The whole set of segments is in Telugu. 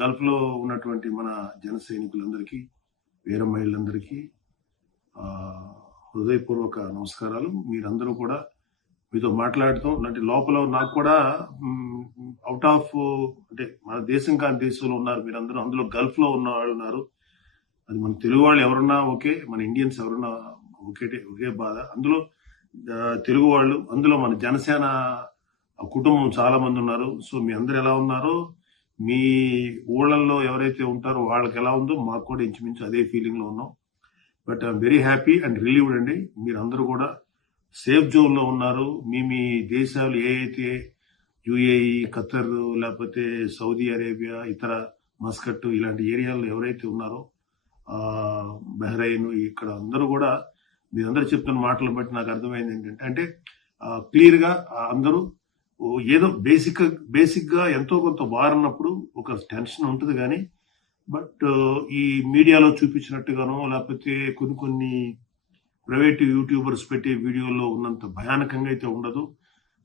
గల్ఫ్ లో ఉన్నటువంటి మన జన సైనికులందరికీ, వీర మహిళలందరికీ హృదయపూర్వక నమస్కారాలు. మీరందరూ కూడా మీతో మాట్లాడటం అంటే లోపల నాకు కూడా అవుట్ ఆఫ్ అంటే మన దేశం కాని దేశంలో ఉన్నారు మీరందరూ, అందులో గల్ఫ్ లో ఉన్న వాళ్ళు ఉన్నారు. అది మన తెలుగు వాళ్ళు ఎవరున్నా ఓకే, మన ఇండియన్స్ ఎవరున్నా ఒకే బాధ. అందులో తెలుగు వాళ్ళు, అందులో మన జనసేన కుటుంబం చాలా మంది ఉన్నారు. సో మీ అందరు ఎలా ఉన్నారో, మీ ఊళ్ళల్లో ఎవరైతే ఉంటారో వాళ్ళకి ఎలా ఉందో మాకు కూడా ఇంచుమించు అదే ఫీలింగ్ లో ఉన్నాం. But I'm very happy and relieved అండి. మీరందరూ కూడా సేఫ్ జోన్ లో ఉన్నారు. మీ దేశాలు ఏ అయితే యుఏఈ, ఖతర్, లేకపోతే సౌదీ అరేబియా, ఇతర మస్కట్ ఇలాంటి ఏరియాల్లో ఎవరైతే ఉన్నారో, బహ్రెయిన్, ఇక్కడ అందరూ కూడా మీరందరూ చెప్తున్న మాటలను బట్టి నాకు అర్థమైంది ఏంటంటే, అంటే క్లియర్ గా అందరూ ఏదో బేసిక్ గా ఎంతో కొంత వారన్నప్పుడు ఒక టెన్షన్ ఉంటుంది. కానీ బట్ ఈ మీడియాలో చూపించినట్టుగానో లేకపోతే కొన్ని ప్రైవేట్ యూట్యూబర్స్ పెట్టే వీడియోలో ఉన్నంత భయానకంగా అయితే ఉండదు.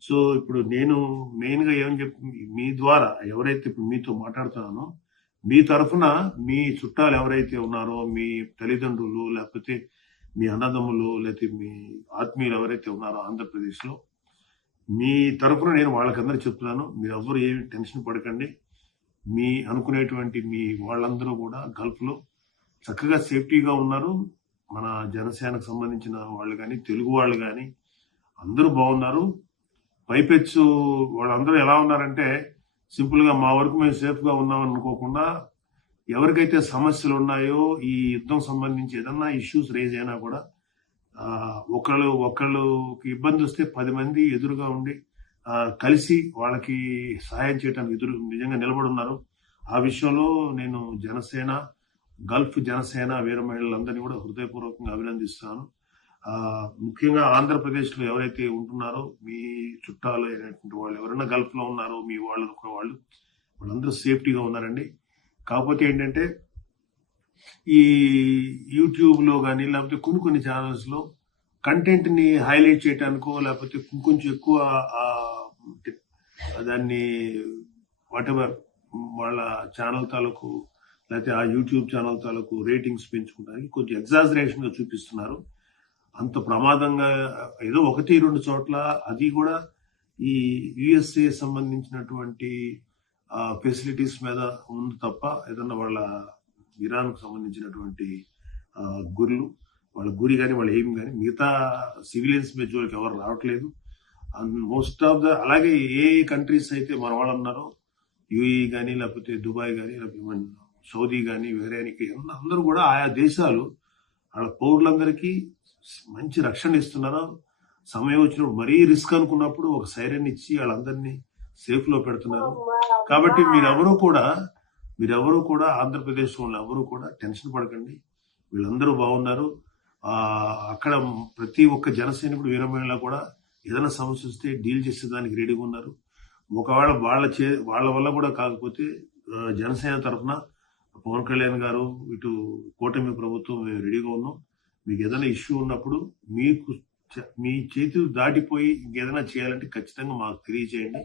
సో ఇప్పుడు నేను మెయిన్ గా ఏమని మీ ద్వారా ఎవరైతే ఇప్పుడు మీతో మాట్లాడుతున్నానో, మీ తరఫున మీ చుట్టాలు ఎవరైతే ఉన్నారో, మీ తల్లిదండ్రులు లేకపోతే మీ అన్నదమ్ములు లేకపోతే మీ ఆత్మీయులు ఎవరైతే ఉన్నారో ఆంధ్రప్రదేశ్ లో, మీ తరఫున నేను వాళ్ళకందరూ చెప్తున్నాను, మీరు ఎవ్వరు ఏమి టెన్షన్ పడకండి. మీ అనుకునేటువంటి మీ వాళ్ళందరూ కూడా గల్ఫ్ లో చక్కగా సేఫ్టీగా ఉన్నారు. మన జనసేనకు సంబంధించిన వాళ్ళు కానీ, తెలుగు వాళ్ళు కానీ అందరూ బాగున్నారు. పైపెచ్చు వాళ్ళందరూ ఎలా ఉన్నారంటే, సింపుల్ గా మా వరకు మేము సేఫ్ గా ఉన్నాం అనుకోకుండా, ఎవరికైతే సమస్యలు ఉన్నాయో ఈ యుద్ధం సంబంధించి ఏదన్నా ఇష్యూస్ రేజ్ అయినా కూడా ఒకళ్ళకి ఇబ్బంది వస్తే 10 మంది ఎదురుగా ఉండి కలిసి వాళ్ళకి సహాయం చేయడానికి నిజంగా నిలబడున్నారు. ఆ విషయంలో నేను గల్ఫ్ జనసేన వీర మహిళలందరినీ కూడా హృదయపూర్వకంగా అభినందిస్తాను. ముఖ్యంగా ఆంధ్రప్రదేశ్ లో ఎవరైతే ఉంటున్నారో, మీ చుట్టాలు అయినటువంటి వాళ్ళు ఎవరైనా గల్ఫ్ లో ఉన్నారో, మీ వాళ్ళందరూ సేఫ్టీగా ఉన్నారండి. కాకపోతే ఏంటంటే, ఈ యూట్యూబ్ లో కానీ లేకపోతే కొన్ని ఛానల్స్ లో కంటెంట్ ని హైలైట్ చేయడానికో లేకపోతే కొంచెం ఎక్కువ దాన్ని వాటెవర్ వాళ్ళ ఛానల్ తాలూకు లేకపోతే ఆ యూట్యూబ్ ఛానల్ తాలూకు రేటింగ్స్ పెంచుకోవడానికి కొంచెం ఎగ్జాజరేషన్ గా చూపిస్తున్నారు. అంత ప్రమాదంగా ఏదో 1-2 చోట్ల, అది కూడా ఈ యుఎస్ఏ సంబంధించినటువంటి ఫెసిలిటీస్ మీద ఉంది తప్ప, ఏదన్నా వాళ్ళ ఇరాన్ కు సంబంధించినటువంటి వాళ్ళ గురి కానీ వాళ్ళ ఎయిమ్ కానీ మిగతా సివిలియన్స్ మీద జోలికి ఎవరు రావట్లేదు. మోస్ట్ ఆఫ్ అలాగే ఏ కంట్రీస్ అయితే మన వాళ్ళు ఉన్నారో, యుఏఈ కానీ లేకపోతే దుబాయ్ కానీ లేకపోతే సౌదీ కానీ వేరేనికి అందరూ కూడా ఆయా దేశాలు వాళ్ళ పౌరులందరికీ మంచి రక్షణ ఇస్తున్నారు. సమయం వచ్చినప్పుడు మరీ రిస్క్ అనుకున్నప్పుడు ఒక సైరన్ ఇచ్చి వాళ్ళందరినీ సేఫ్ లో పెడుతున్నారు. కాబట్టి మీరెవరూ కూడా ఆంధ్రప్రదేశ్ వాళ్ళు ఎవరు కూడా టెన్షన్ పడకండి. వీళ్ళందరూ బాగున్నారు. అక్కడ ప్రతి ఒక్క జనసైనికుడు వీరమహిళ కూడా ఏదైనా సమస్య వస్తే డీల్ చేసేదానికి రెడీగా ఉన్నారు. ఒకవేళ వాళ్ళ వల్ల కూడా కాకపోతే జనసేన తరఫున పవన్ కళ్యాణ్ గారు, ఇటు కూటమి ప్రభుత్వం మేము రెడీగా ఉన్నాం. మీకు ఏదైనా ఇష్యూ ఉన్నప్పుడు మీ చేతులు దాటిపోయి ఇంకేదైనా చేయాలంటే ఖచ్చితంగా మాకు తెలియజేయండి.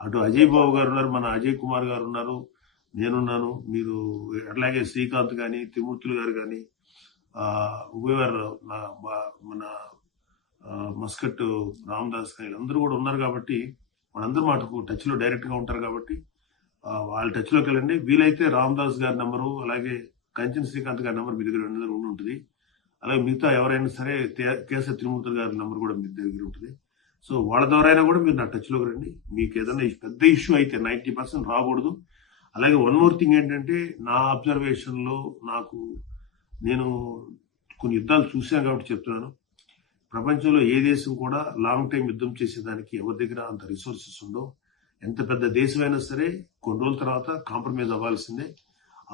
అటు అజయ్ బాబు గారు ఉన్నారు, మన అజయ్ కుమార్ గారు ఉన్నారు, నేనున్నాను. మీరు అట్లాగే శ్రీకాంత్ కానీ, త్రిమూర్తులు గారు కానీ, మన మస్కట్ రామదాస్ కానీ అందరూ కూడా ఉన్నారు. కాబట్టి వాళ్ళందరూ మాకు టచ్ లో డైరెక్ట్ గా ఉంటారు. కాబట్టి వాళ్ళ టచ్ లోకి వెళ్ళండి. వీలైతే రామదాస్ గారి నెంబరు, అలాగే కంచన్ శ్రీకాంత్ గారి నెంబర్ మీ దగ్గర ఉంటుంది. అలాగే మిగతా ఎవరైనా సరే కేసరి త్రిమూర్తులు గారి నెంబర్ కూడా మీ దగ్గర ఉంటుంది. సో వాళ్ళ ద్వారా అయినా కూడా మీరు నా టచ్ లోకి రండి. మీకు ఏదైనా పెద్ద ఇష్యూ అయితే 90% రాకూడదు. అలాగే వన్ మోర్ థింగ్ ఏంటంటే, నా అబ్జర్వేషన్ లో నేను కొన్ని యుద్ధాలు చూశాను కాబట్టి చెప్తున్నాను. ప్రపంచంలో ఏ దేశం కూడా లాంగ్ టైం యుద్ధం చేసేదానికి ఎవరి దగ్గర అంత రిసోర్సెస్ ఉండవు. ఎంత పెద్ద దేశమైనా సరే కొన్ని రోజుల తర్వాత కాంప్రమైజ్ అవ్వాల్సిందే.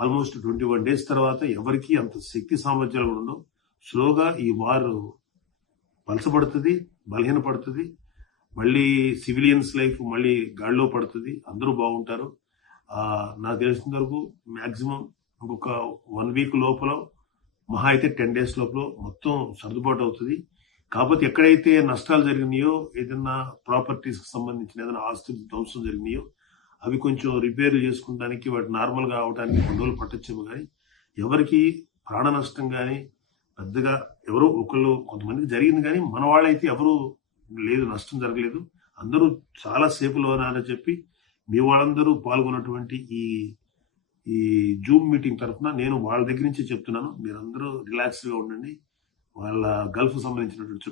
ఆల్మోస్ట్ 21 days తర్వాత ఎవరికి అంత శక్తి సామర్థ్యాలు కూడా ఉండవు. స్లోగా ఈ వార్ పలచబడుతుంది, బలహీనపడుతుంది. మళ్ళీ సివిలియన్స్ లైఫ్ మళ్ళీ గాడిలో పడుతుంది. అందరూ బాగుంటారు. నాకు తెలిసిన వరకు మాక్సిమం ఇంకొక 1 week లోపల, మహా అయితే 10 days లోపల మొత్తం సర్దుబాటు అవుతుంది. కాకపోతే ఎక్కడైతే నష్టాలు జరిగినాయో, ఏదైనా ప్రాపర్టీస్ కి సంబంధించిన ఏదైనా ఆస్తులు ధ్వంసం జరిగినాయో అవి కొంచెం రిపేర్ చేసుకోవడానికి వాటి నార్మల్ గా అవడానికి కొన్ని రోజులు పట్టొచ్చేమో కానీ ఎవరికి ప్రాణ నష్టం కానీ పెద్దగా ఎవరో ఒకళ్ళు కొంతమందికి జరిగింది కానీ మన వాళ్ళైతే ఎవరు లేదు, నష్టం జరగలేదు. అందరూ చాలా సేఫ్లో ఉన్నారని చెప్పి మీ వాళ్ళందరూ పాల్గొన్నటువంటి ఈ జూమ్ మీటింగ్ తరఫున నేను వాళ్ళ దగ్గర నుంచి చెప్తున్నాను, మీరందరూ రిలాక్స్ గా ఉండండి. వాళ్ళ గల్ఫ్ సంబంధించినటువంటి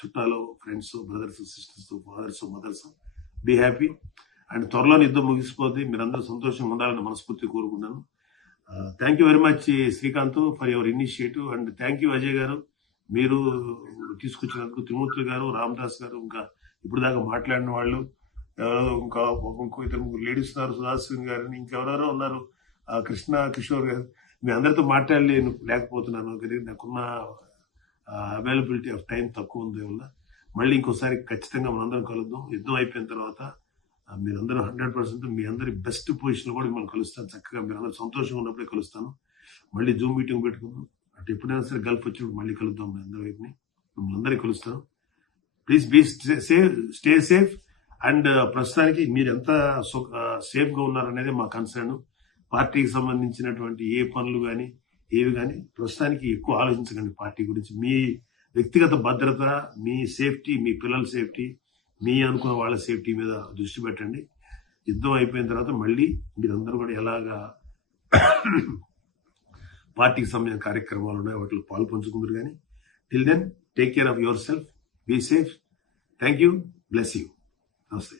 చుట్టాలు, friends, brothers, sisters, fathers, mothers, be happy. And త్వరలో యుద్ధం ముగిసిపోతే మీరందరూ సంతోషంగా ఉండాలని మనస్ఫూర్తి కోరుకుంటున్నాను. Thank you very much Srikanth for your initiative. And thank you Ajay గారు, మీరు తీసుకొచ్చినందుకు. త్రిమూర్తి గారు, రామదాస్ గారు, ఇంకా ఇప్పుడు దాకా మాట్లాడిన వాళ్ళు ఇంకో ఇద్దరు లేడీస్ ఉన్నారు, సుధాశ్విని గారు, ఇంకెవరెవరో ఉన్నారు, కృష్ణ కిషోర్ గారు. మీ అందరితో లేకపోతున్నాను, నాకున్న అవైలబిలిటీ ఆఫ్ టైం తక్కువ ఉంది వల్ల. మళ్ళీ ఇంకోసారి ఖచ్చితంగా మనందరం కలుద్దాం. యుద్ధం అయిపోయిన తర్వాత మీరందరూ 100% మీ అందరి బెస్ట్ పొజిషన్ కూడా మిమ్మల్ని కలుస్తాను. చక్కగా మీరందరూ సంతోషంగా ఉన్నప్పుడే కలుస్తాను. మళ్ళీ జూమ్ మీటింగ్ పెట్టుకుందాం. అటు ఎప్పుడైనా సరే గల్ఫ్ వచ్చినప్పుడు మళ్ళీ కలుద్దాం. మీ అందరి వైపుని మిమ్మల్ని అందరికీ కలుస్తాను. Please be stay safe. And ప్రస్తుతానికి మీరు ఎంత సేఫ్ గా ఉన్నారనేది మా కన్సర్న్. పార్టీకి సంబంధించినటువంటి ఏ పనులు కానీ ఏవి కానీ ప్రస్తుతానికి ఎక్కువ ఆలోచించకండి. పార్టీ గురించి మీ వ్యక్తిగత భద్రత, మీ సేఫ్టీ, మీ పిల్లల సేఫ్టీ, మీ అనుకున్న వాళ్ళ సేఫ్టీ మీద దృష్టి పెట్టండి. యుద్ధం అయిపోయిన తర్వాత మళ్ళీ మీరందరూ కూడా ఎలాగా పార్టీకి సంబంధించిన కార్యక్రమాలు ఉన్నాయి వాటిలో పాలు పంచుకుంటారు. కానీ till then take care of yourself, be safe. Thank you, bless you. నమస్తే.